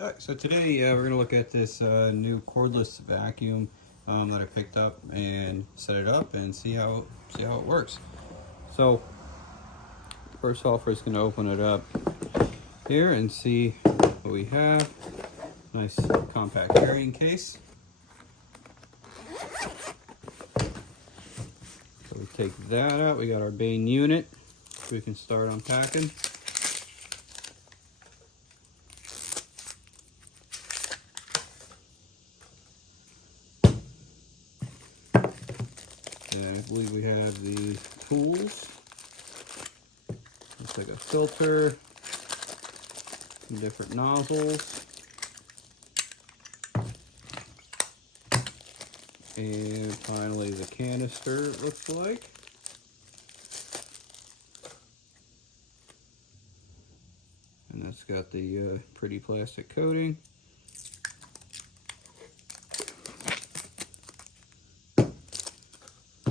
Alright, so today we're going to look at this new cordless vacuum that I picked up and set it up and see how it works. So first off, we're just going to open it up here and see what we have. Nice compact carrying case. So we take that out. We got our main unit. We can start unpacking. And I believe we have the tools. Looks like a filter, some different nozzles, and finally the canister, it looks like. And that's got the pretty plastic coating.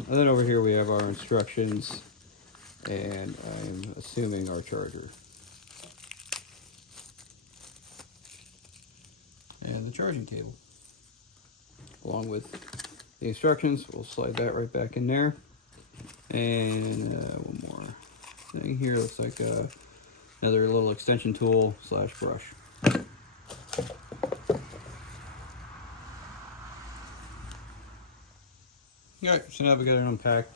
And then over here we have our instructions, and I'm assuming our charger. And the charging cable. Along with the instructions, we'll slide that right back in there. And one more thing here, looks like another little extension tool / brush. Alright, so now we got it unpacked.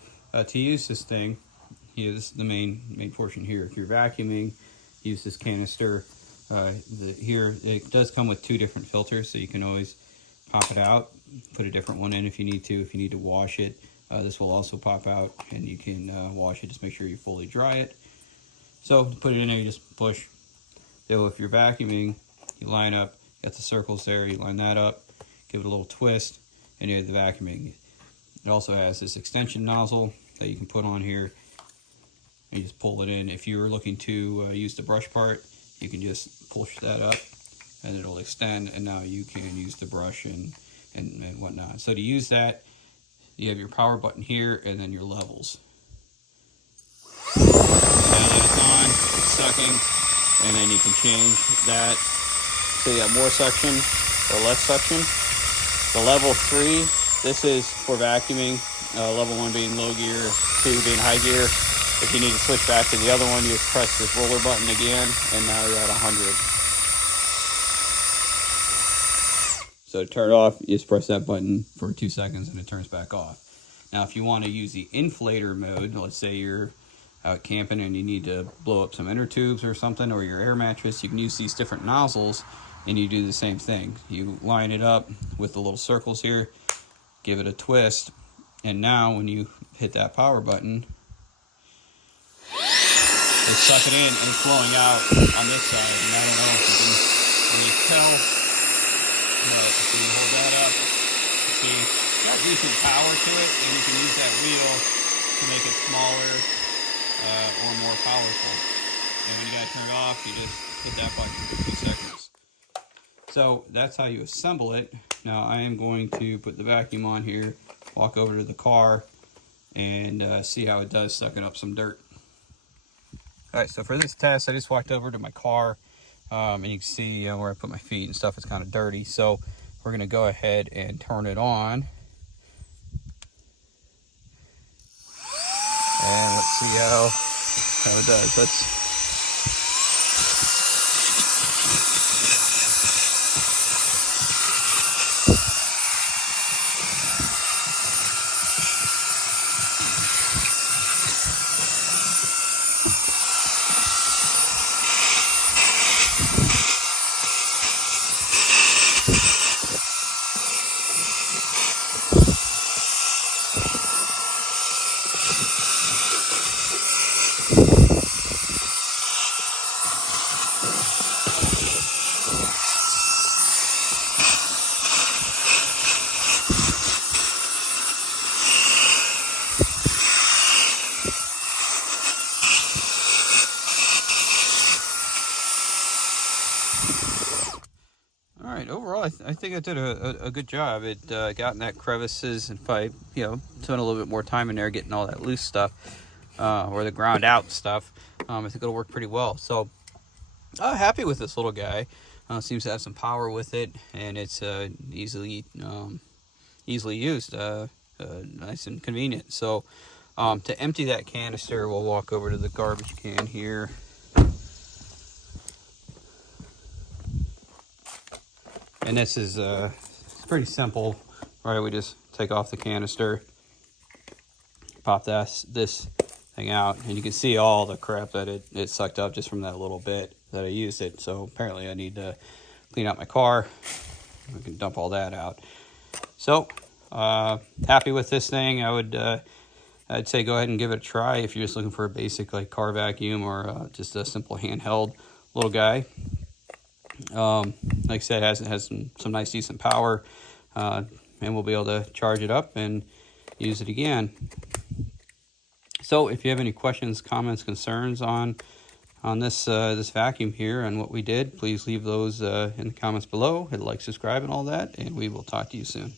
To use this thing, here, this is the main portion here. If you're vacuuming, use this canister. Here, it does come with 2 different filters, so you can always pop it out, put a different one in if you need to. If you need to wash it, this will also pop out, and you can wash it. Just make sure you fully dry it. So to put it in there, you just push. So if you're vacuuming, you line up, got the circles there, you line that up, give it a little twist, and you have the vacuuming. It also has this extension nozzle that you can put on here. You just pull it in. If you're looking to use the brush part, you can just push that up and it'll extend, and now you can use the brush and whatnot. So to use that, you have your power button here and then your levels. Now that it's on, it's sucking, and then you can change that so you have more suction or less suction. The level 3, this is for vacuuming, level 1 being low gear, 2 being high gear. If you need to switch back to the other one, you just press this roller button again, and now you're at 100. So to turn it off, you just press that button for 2 seconds and it turns back off. Now if you want to use the inflator mode, let's say you're out camping and you need to blow up some inner tubes or something, or your air mattress, you can use these different nozzles and you do the same thing. You line it up with the little circles here, give it a twist, and now when you hit that power button, it's sucking in and it's flowing out on this side. And I don't know if you can really tell, but if you hold that up, see, it's got decent power to it, and you can use that wheel to make it smaller or more powerful. And when you got to turn it off, you just hit that button for 2 seconds. So that's how you assemble it. Now I am going to put the vacuum on here, walk over to the car, and see how it does sucking up some dirt. Alright, so for this test, I just walked over to my car, and you can see where I put my feet and stuff is kind of dirty. So we're going to go ahead and turn it on. And let's see how it does. Let's Alright, overall I think I did a good job. It got in that crevices, and if I spent a little bit more time in there getting all that loose stuff or the ground out stuff, I think it'll work pretty well. So Happy with this little guy. Seems to have some power with it, and it's easily used, nice and convenient. So to empty that canister, we'll walk over to the garbage can here. And this is it's pretty simple, right? We just take off the canister, pop this thing out, and you can see all the crap that it sucked up just from that little bit that I used it. So apparently I need to clean out my car. I can dump all that out. So happy with this thing. I'd say go ahead and give it a try if you're just looking for a basic like car vacuum or just a simple handheld little guy. Like I said, it has some nice decent power, and we'll be able to charge it up and use it again. So if you have any questions, comments, concerns on this this vacuum here and what we did, please leave those in the comments below. Hit like, subscribe, and all that, and we will talk to you soon.